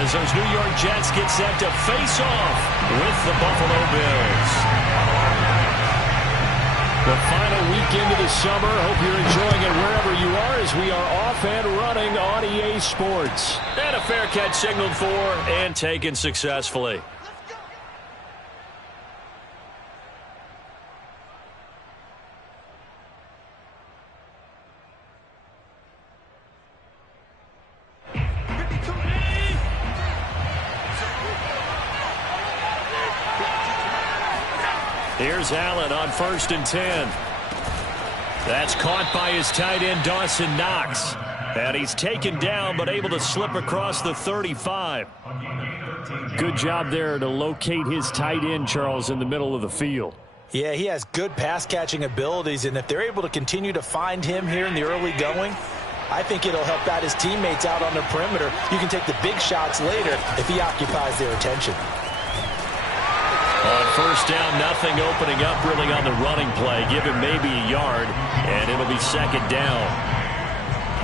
as those New York Jets get set to face off with the Buffalo Bills. The final weekend of the summer. Hope you're enjoying it wherever you are as we are off and running on EA Sports. And a fair catch signaled for and taken successfully. Here's Allen on 1st and 10. That's caught by his tight end, Dawson Knox. And he's taken down, but able to slip across the 35. Good job there to locate his tight end, Charles, in the middle of the field. Yeah, he has good pass-catching abilities, and if they're able to continue to find him here in the early going, I think it'll help out his teammates out on the perimeter. You can take the big shots later if he occupies their attention. On 1st down, nothing opening up really on the running play. Give him maybe a yard, and it'll be 2nd down.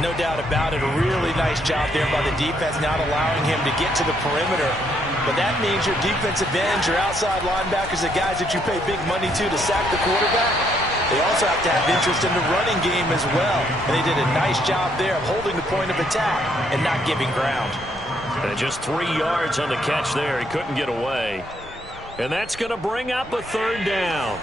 No doubt about it. A really nice job there by the defense, not allowing him to get to the perimeter. But that means your defensive ends, your outside linebackers, the guys that you pay big money to sack the quarterback, they also have to have interest in the running game as well. And they did a nice job there of holding the point of attack and not giving ground. And just 3 yards on the catch there. He couldn't get away. And that's going to bring up a 3rd down.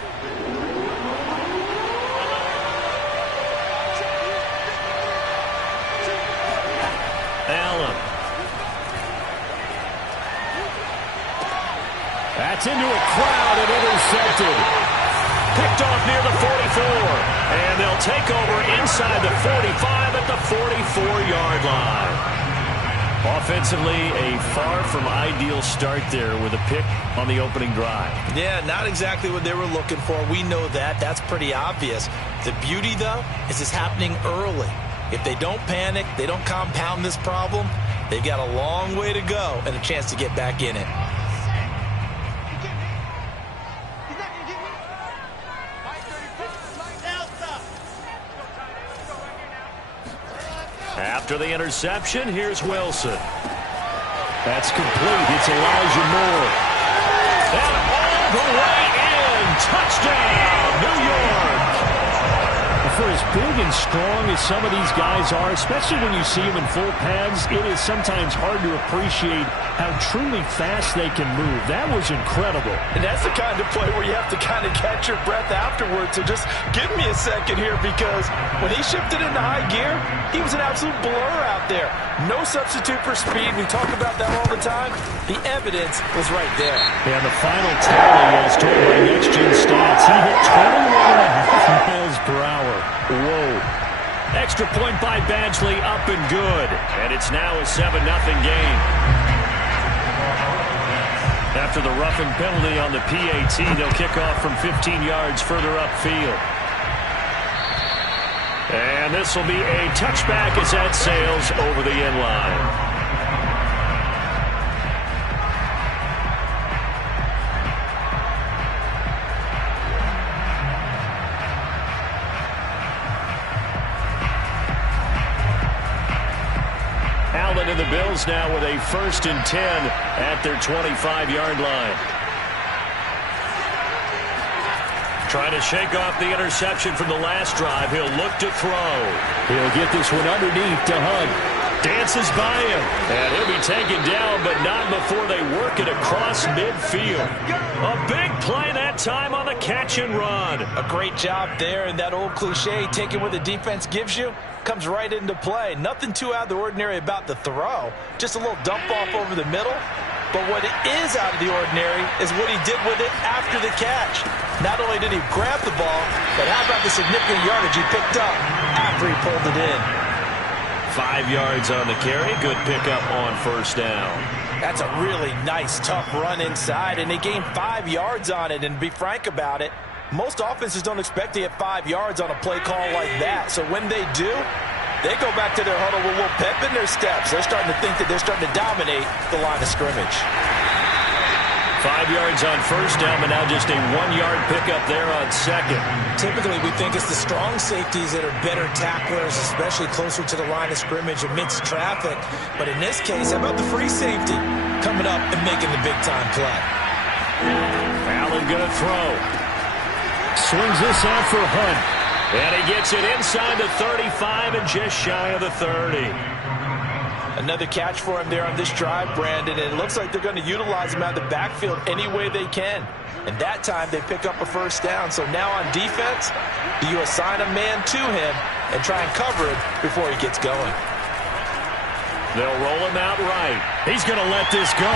Allen. That's into a crowd and intercepted. Picked off near the 44. And they'll take over inside the 45 at the 44-yard line. Offensively, a far from ideal start there with a pick on the opening drive. Yeah, not exactly what they were looking for. We know that. That's pretty obvious. The beauty, though, is it's happening early. If they don't panic, they don't compound this problem, they've got a long way to go and a chance to get back in it. After the interception, here's Wilson. That's complete. It's Elijah Moore. And all the way in. Touchdown, New York. For as big and strong as some of these guys are, especially when you see them in full pads, it is sometimes hard to appreciate how truly fast they can move. That was incredible. And that's the kind of play where you have to kind of catch your breath afterwards. So just give me a second here, because when he shifted into high gear, he was an absolute blur out there. No substitute for speed. We talk about that all the time. The evidence was right there. Yeah, the final tally, as told by Next Gen Stats, he hit 21.5 miles per hour. Whoa. Extra point by Badgley, up and good. And it's now a 7-0 game. After the roughing penalty on the PAT, they'll kick off from 15 yards further upfield. And this will be a touchback as that sails over the end line. Allen and the Bills now with a 1st and 10 at their 25-yard line. Trying to shake off the interception from the last drive. He'll look to throw. He'll get this one underneath to Hunt. Dances by him. And he'll be taken down, but not before they work it across midfield. A big play that time on the catch and run. A great job there, and that old cliche, taking what the defense gives you, comes right into play. Nothing too out of the ordinary about the throw. Just a little dump off over the middle. But what is out of the ordinary is what he did with it after the catch. Not only did he grab the ball, but how about the significant yardage he picked up after he pulled it in. 5 yards on the carry. Good pickup on 1st down. That's a really nice, tough run inside, and they gained 5 yards on it. And to be frank about it, most offenses don't expect to get 5 yards on a play call like that. So when they do, they go back to their huddle with a little pep in their steps. They're starting to think that they're starting to dominate the line of scrimmage. 5 yards on first down, but now just a 1-yard pickup there on second. Typically, we think it's the strong safeties that are better tacklers, especially closer to the line of scrimmage amidst traffic. But in this case, how about the free safety coming up and making the big-time play? Allen going to throw. Swings this out for Hunt. And he gets it inside the 35 and just shy of the 30. Another catch for him there on this drive, Brandon, and it looks like they're going to utilize him out of the backfield any way they can. And that time they pick up a first down. So now on defense, do you assign a man to him and try and cover him before he gets going? They'll roll him out right. He's going to let this go.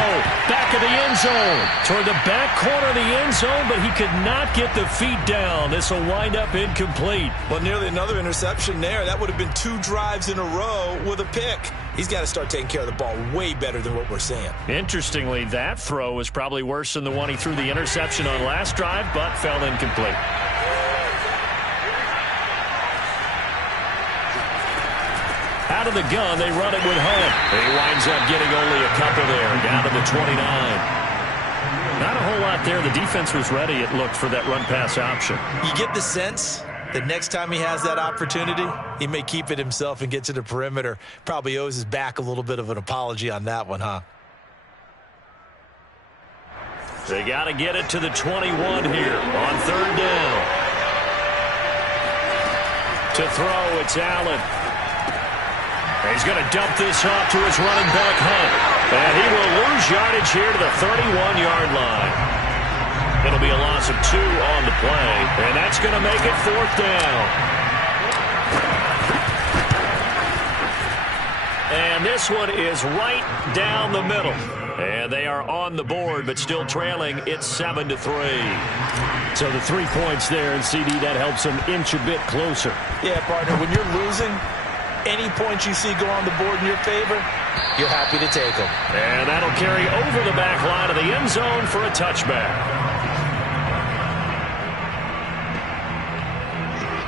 Back of the end zone. Toward the back corner of the end zone, but he could not get the feet down. This will wind up incomplete. Well, nearly another interception there. That would have been 2 drives in a row with a pick. He's got to start taking care of the ball way better than what we're seeing. Interestingly, that throw was probably worse than the one he threw the interception on last drive, but fell incomplete. Out of the gun, they run it with Hunt. He winds up getting only a couple there, down to the 29. Not a whole lot there. The defense was ready, it looked, for that run-pass option. You get the sense that next time he has that opportunity, he may keep it himself and get to the perimeter. Probably owes his back a little bit of an apology on that one, huh? They got to get it to the 21 here on third down. To throw, it's Allen. He's going to dump this off to his running back, Hunt. And he will lose yardage here to the 31-yard line. It'll be a loss of 2 on the play, and that's going to make it fourth down. And this one is right down the middle. And they are on the board, but still trailing. It's 7-3. So the 3 points there, and CD, that helps them inch a bit closer. Yeah, partner, when you're losing, any points you see go on the board in your favor, you're happy to take them. And that'll carry over the back line of the end zone for a touchback.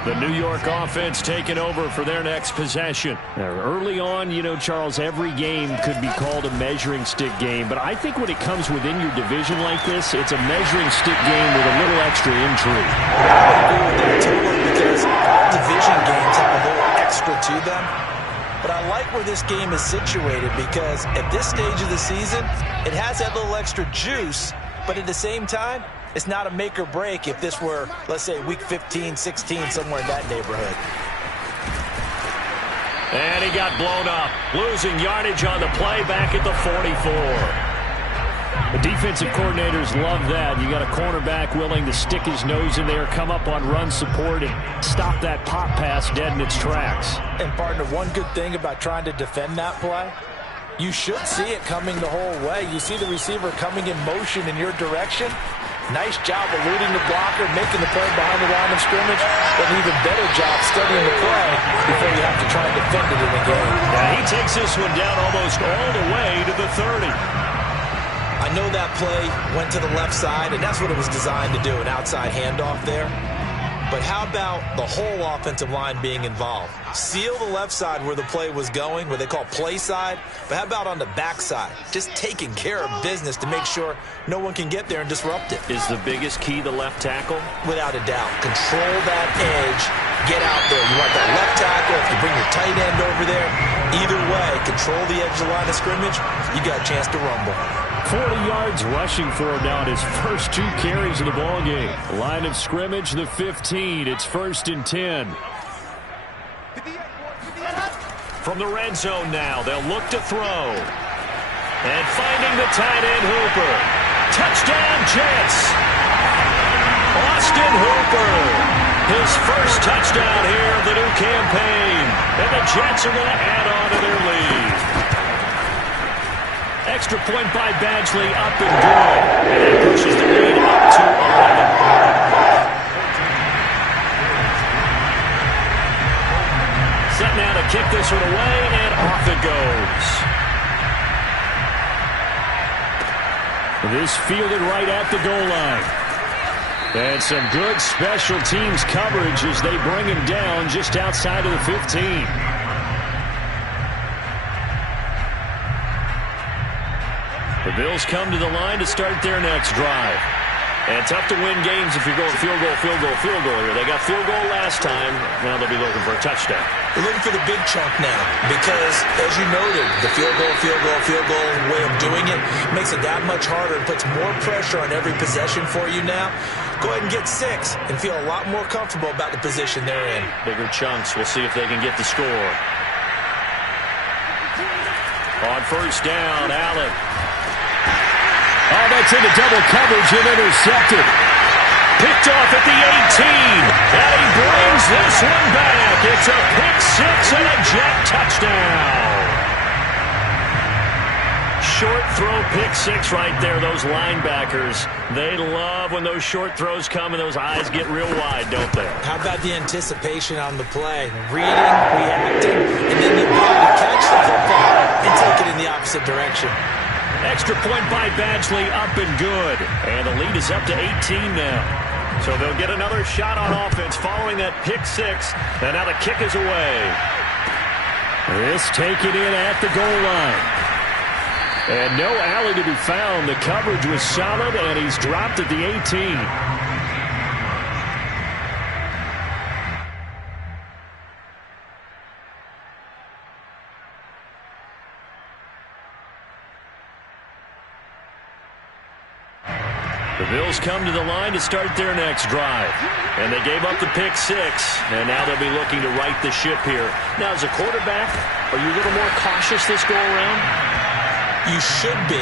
The New York offense taking over for their next possession. Now, early on, you know, Charles, every game could be called a measuring stick game. But I think when it comes within your division like this, it's a measuring stick game with a little extra intrigue. I would agree with that totally, because all division games have a little extra to them. But I like where this game is situated, because at this stage of the season, it has that little extra juice. But at the same time, it's not a make or break if this were, let's say, week 15, 16, somewhere in that neighborhood. And he got blown up, losing yardage on the play back at the 44. The defensive coordinators love that. You got a cornerback willing to stick his nose in there, come up on run support, and stop that pop pass dead in its tracks. And, partner, one good thing about trying to defend that play, you should see it coming the whole way. You see the receiver coming in motion in your direction. Nice job eluding the blocker, making the play behind the line of scrimmage, but an even better job studying the play before you have to try and defend it in the game. Yeah, he takes this one down almost all the way to the 30. I know that play went to the left side, and that's what it was designed to do, an outside handoff there. But how about the whole offensive line being involved? Seal the left side where the play was going, what they call play side. But how about on the back side? Just taking care of business to make sure no one can get there and disrupt it. Is the biggest key the left tackle? Without a doubt. Control that edge. Get out there. You want that left tackle. If you bring your tight end over there, either way, control the edge of the line of scrimmage, you got a chance to rumble. 40 yards rushing for him now in his first 2 carries of the ballgame. Line of scrimmage, the 15. It's 1st and 10. From the red zone now, they'll look to throw. And finding the tight end, Hooper. Touchdown, Jets. Austin Hooper. His first touchdown here of the new campaign. And the Jets are going to add on to their lead. Extra point by Badgley, up and good. And that pushes the lead up to 11. Set now to kick this one away, and off it goes. This fielded right at the goal line. And some good special teams coverage as they bring him down just outside of the 15. The Bills come to the line to start their next drive. And tough to win games if you're going field goal, field goal, field goal here. They got field goal last time. Now they'll be looking for a touchdown. They're looking for the big chunk now because, as you noted, the field goal, field goal, field goal way of doing it makes it that much harder and puts more pressure on every possession for you now. Go ahead and get 6 and feel a lot more comfortable about the position they're in. Bigger chunks. We'll see if they can get the score. On first down, Allen. Oh, that's into double coverage and intercepted. Picked off at the 18. And he brings this one back. It's a pick 6 and a jet touchdown. Short throw pick 6 right there. Those linebackers, they love when those short throws come and those eyes get real wide, don't they? How about the anticipation on the play? Reading, reacting, and then the ability to catch the football and take it in the opposite direction. Extra point by Badgley, up and good. And the lead is up to 18 now. So they'll get another shot on offense following that pick 6. And now the kick is away. This taken in at the goal line. And no alley to be found. The coverage was solid, and he's dropped at the 18. The Bills come to the line to start their next drive. And they gave up the pick 6, and now they'll be looking to right the ship here. Now, as a quarterback, are you a little more cautious this go-around? You should be,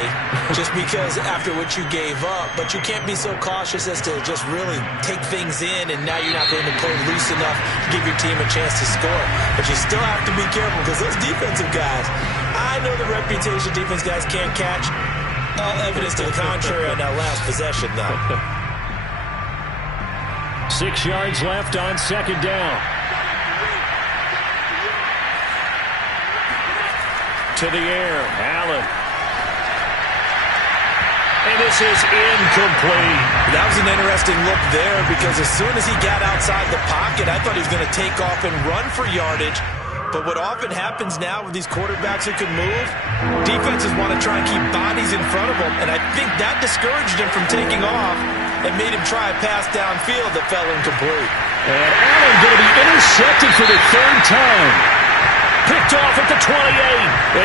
just because after what you gave up. But you can't be so cautious as to just really take things in, and now you're not going to play loose enough to give your team a chance to score. But you still have to be careful because those defensive guys, I know the reputation defense guys can't catch. All evidence to the contrary on that last possession, though. 6 yards left on second down. To the air, Allen. And this is incomplete. That was an interesting look there because as soon as he got outside the pocket, I thought he was going to take off and run for yardage. But what often happens now with these quarterbacks who can move, defenses want to try and keep bodies in front of them. And I think that discouraged him from taking off and made him try a pass downfield that fell incomplete. And Allen going to be intercepted for the 3rd time. Picked off at the 28.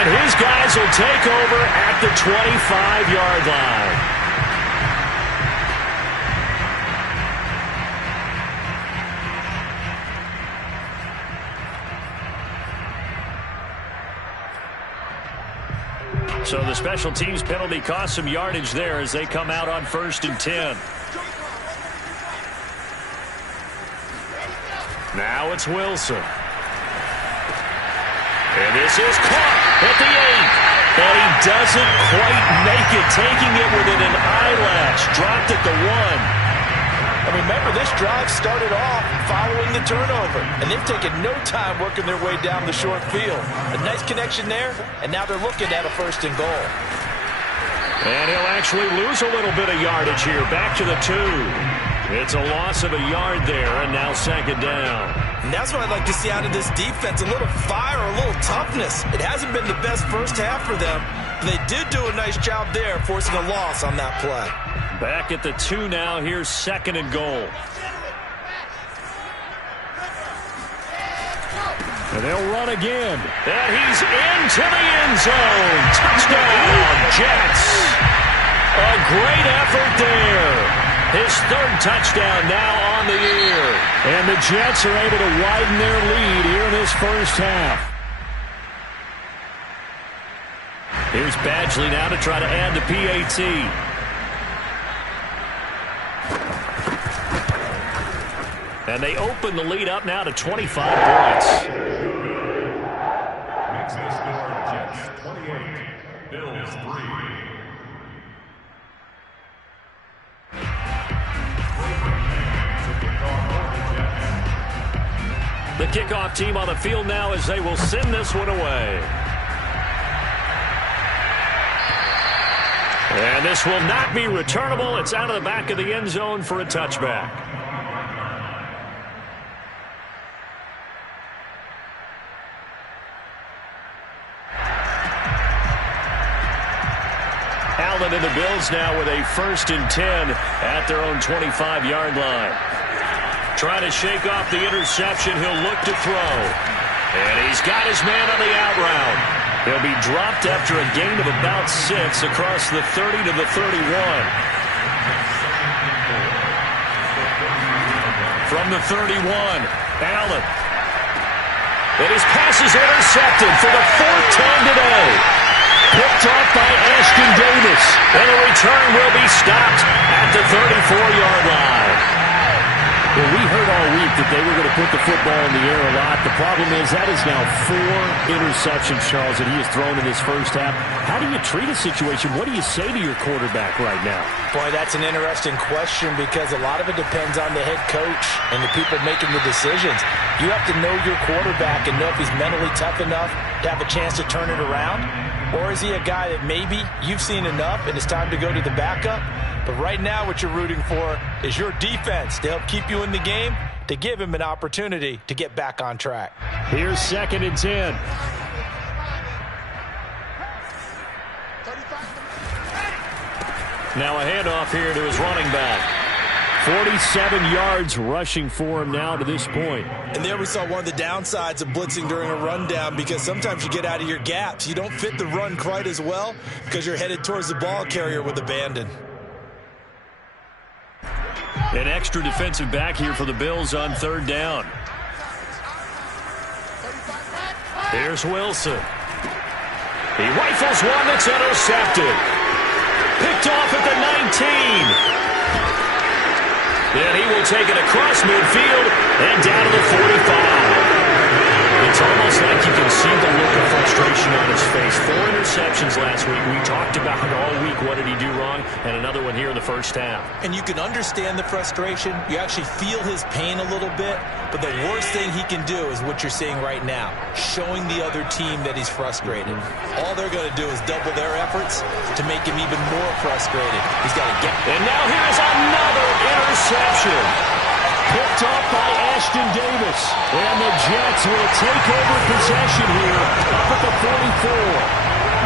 And his guys will take over at the 25-yard line. So the special teams penalty cost some yardage there as they come out on 1st and 10. Now it's Wilson. And this is caught at the 8. And he doesn't quite make it, taking it within an eyelash. Dropped at the 1. And remember, this drive started off following the turnover. And they've taken no time working their way down the short field. A nice connection there, and now they're looking at a 1st and goal. And he'll actually lose a little bit of yardage here. Back to the 2. It's a loss of a yard there, and now 2nd down. And that's what I'd like to see out of this defense, a little fire, a little toughness. It hasn't been the best first half for them. But they did do a nice job there, forcing a loss on that play. Back at the 2 now. Here's 2nd and goal. And they'll run again. And he's into the end zone. Touchdown, Jets. A great effort there. His 3rd touchdown now on the year. And the Jets are able to widen their lead here in this first half. Here's Badgley now to try to add the PAT. And they open the lead up now to 25 points. Makes the score Jets 28, Bills 3. The kickoff team on the field now as they will send this one away. And this will not be returnable. It's out of the back of the end zone for a touchback. Allen and the Bills now with a 1st and 10 at their own 25-yard line. Trying to shake off the interception. He'll look to throw. And he's got his man on the out route. He'll be dropped after a gain of about 6 across the 30 to the 31. From the 31, Allen. And his pass is intercepted for the 4th time today. Picked off by Ashton Davis. And the return will be stopped at the 34-yard line. Well, we heard all week that they were going to put the football in the air a lot. The problem is that is now 4 interceptions, Charles, that he has thrown in this first half. How do you treat a situation? What do you say to your quarterback right now? Boy, that's an interesting question because a lot of it depends on the head coach and the people making the decisions. You have to know your quarterback and know if he's mentally tough enough to have a chance to turn it around. Or is he a guy that maybe you've seen enough and it's time to go to the backup? But right now what you're rooting for is your defense to help keep you in the game, to give him an opportunity to get back on track. Here's 2nd and 10. Now a handoff here to his running back. 47 yards rushing for him now to this point. And there we saw one of the downsides of blitzing during a rundown because sometimes you get out of your gaps. You don't fit the run quite as well because you're headed towards the ball carrier with abandon. An extra defensive back here for the Bills on 3rd down. Here's Wilson. He rifles one that's intercepted. Picked off at the 19. Then he will take it across midfield and down to the 45. It's almost like you can see the look of frustration on his face. 4 interceptions last week. We talked about it all week. What did he do wrong? And another one here in the first half. And you can understand the frustration. You actually feel his pain a little bit. But the worst thing he can do is what you're seeing right now, showing the other team that he's frustrated. All they're going to do is double their efforts to make him even more frustrated. He's got to get... And now here's another interception. Picked off by Ashton Davis. And the Jets will take over possession here up at the 44.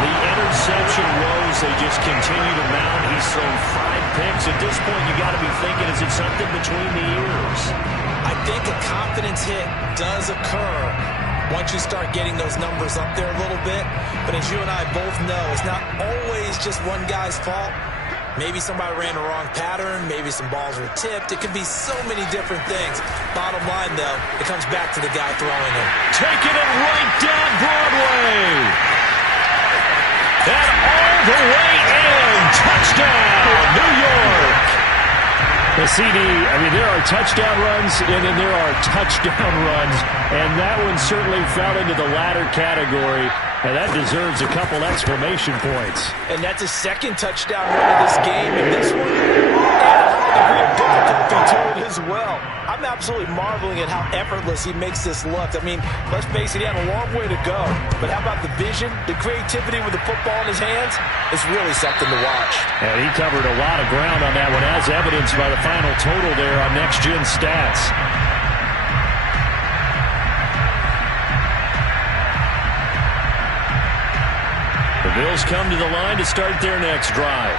The interception woes, they just continue to mount. He's thrown 5 picks. At this point, you got to be thinking, is it something between the ears? I think a confidence hit does occur once you start getting those numbers up there a little bit. But as you and I both know, it's not always just one guy's fault. Maybe somebody ran a wrong pattern. Maybe some balls were tipped. It could be so many different things. Bottom line, though, it comes back to the guy throwing it. Taking it right down Broadway. And all the way in. Touchdown, New York. The CD, I mean, there are touchdown runs, and then there are touchdown runs. And that one certainly fell into the latter category. And that deserves a couple exclamation points. And that's a 2nd touchdown run of this game. And this one added a degree of difficulty to it as well. I'm absolutely marveling at how effortless he makes this look. I mean, let's face it, he had a long way to go. But how about the vision, the creativity with the football in his hands? It's really something to watch. And he covered a lot of ground on that one, as evidenced by the final total there on Next Gen Stats. The Bills come to the line to start their next drive.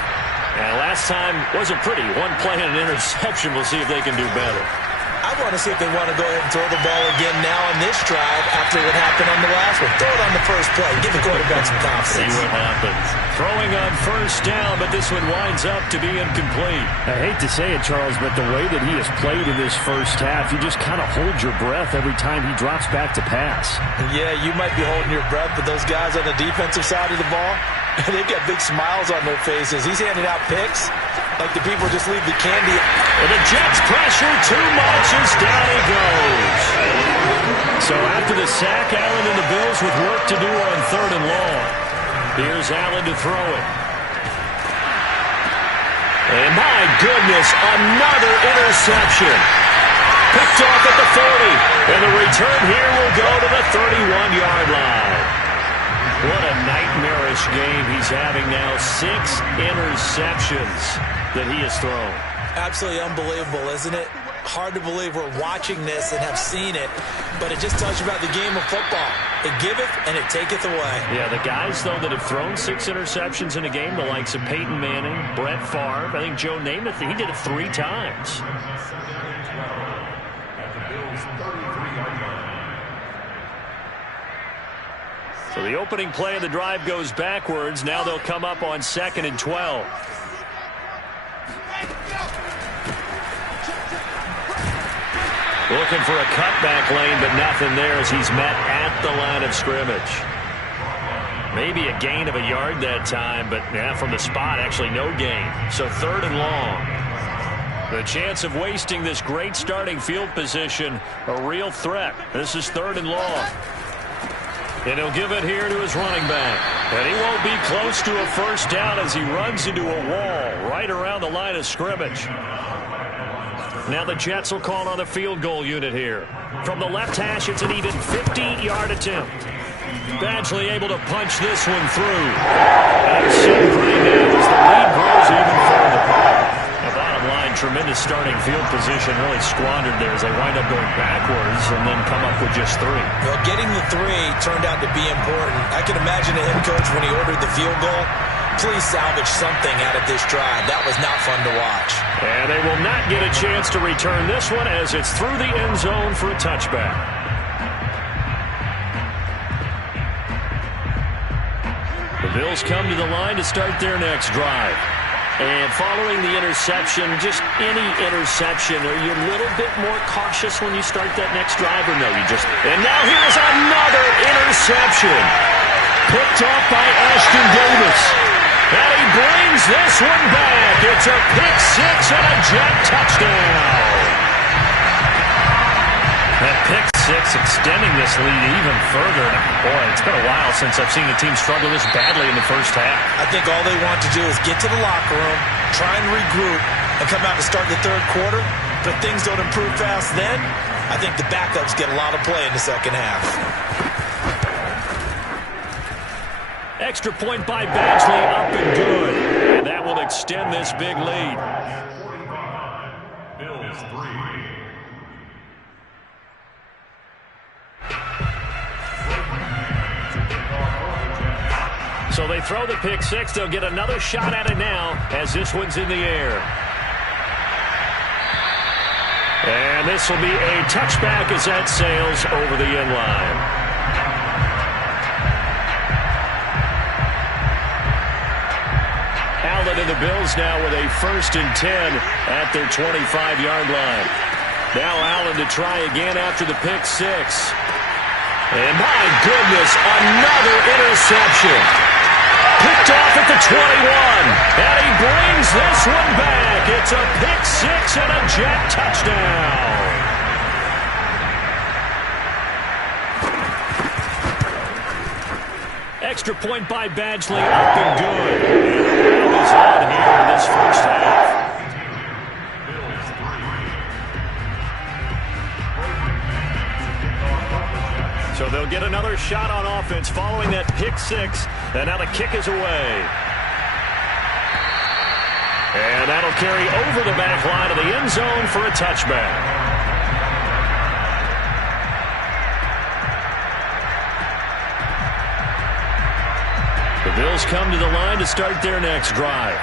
And last time wasn't pretty. 1 play and an interception. We'll see if they can do better. I want to see if they want to go ahead and throw the ball again now on this drive after what happened on the last one. Throw it on the first play. Give the quarterback some confidence. See what happens. Throwing on 1st down, but this one winds up to be incomplete. I hate to say it, Charles, but the way that he has played in this first half, you just kind of hold your breath every time he drops back to pass. Yeah, you might be holding your breath, but those guys on the defensive side of the ball, they've got big smiles on their faces. He's handing out picks like the people just leave the candy. And the Jets pressure too much as down he goes. So after the sack, Allen and the Bills with work to do on 3rd and long. Here's Allen to throw it. And my goodness, another interception. Picked off at the 40. And the return here will go to the 31-yard line. What a nightmarish game he's having now. 6 interceptions that he has thrown. Absolutely unbelievable, isn't it? Hard to believe we're watching this and have seen it, but it just tells you about the game of football. It giveth and it taketh away. Yeah, the guys, though, that have thrown 6 interceptions in a game, the likes of Peyton Manning, Brett Favre, I think Joe Namath, he did it 3 times. So the opening play of the drive goes backwards. Now they'll come up on 2nd and 12. Looking for a cutback lane, but nothing there as he's met at the line of scrimmage. Maybe a gain of a yard that time, but yeah, from the spot, actually no gain. So 3rd and long. The chance of wasting this great starting field position, a real threat. This is 3rd and long. And he'll give it here to his running back. And he won't be close to a first down as he runs into a wall right around the line of scrimmage. Now the Jets will call on the field goal unit here. From the left hash, it's an even 50-yard attempt. Badgley able to punch this one through. And it's set pretty now as the lead grows even further. Now, bottom line, tremendous starting field position, really squandered there as they wind up going backwards and then come up with just 3. Well, getting the 3 turned out to be important. I can imagine a head coach when he ordered the field goal. Please salvage something out of this drive. That was not fun to watch. And they will not get a chance to return this one as it's through the end zone for a touchback. The Bills come to the line to start their next drive. And following the interception, just any interception, are you a little bit more cautious when you start that next drive or no? And now here's another interception. Picked off by Ashton Davis. And he brings this one back. It's a pick 6 and a Jet touchdown. That pick 6 extending this lead even further. Boy, it's been a while since I've seen a team struggle this badly in the first half. I think all they want to do is get to the locker room, try and regroup, and come out to start the 3rd quarter. But if things don't improve fast then, I think the backups get a lot of play in the second half. Extra point by Badgley, up and good. And that will extend this big lead. Bills 3. So they throw the pick 6. They'll get another shot at it now as this one's in the air. And this will be a touchback as that sails over the end line. Allen and the Bills now with a 1st and 10 at their 25-yard line. Now Allen to try again after the pick 6. And my goodness, another interception. Picked off at the 21. And he brings this one back. It's a pick 6 and a Jet touchdown. Extra point by Badgley, up and good. And the round is on here in this first half. So they'll get another shot on offense following that pick 6. And now the kick is away. And that'll carry over the back line of the end zone for a touchback. The Bills come to the line to start their next drive.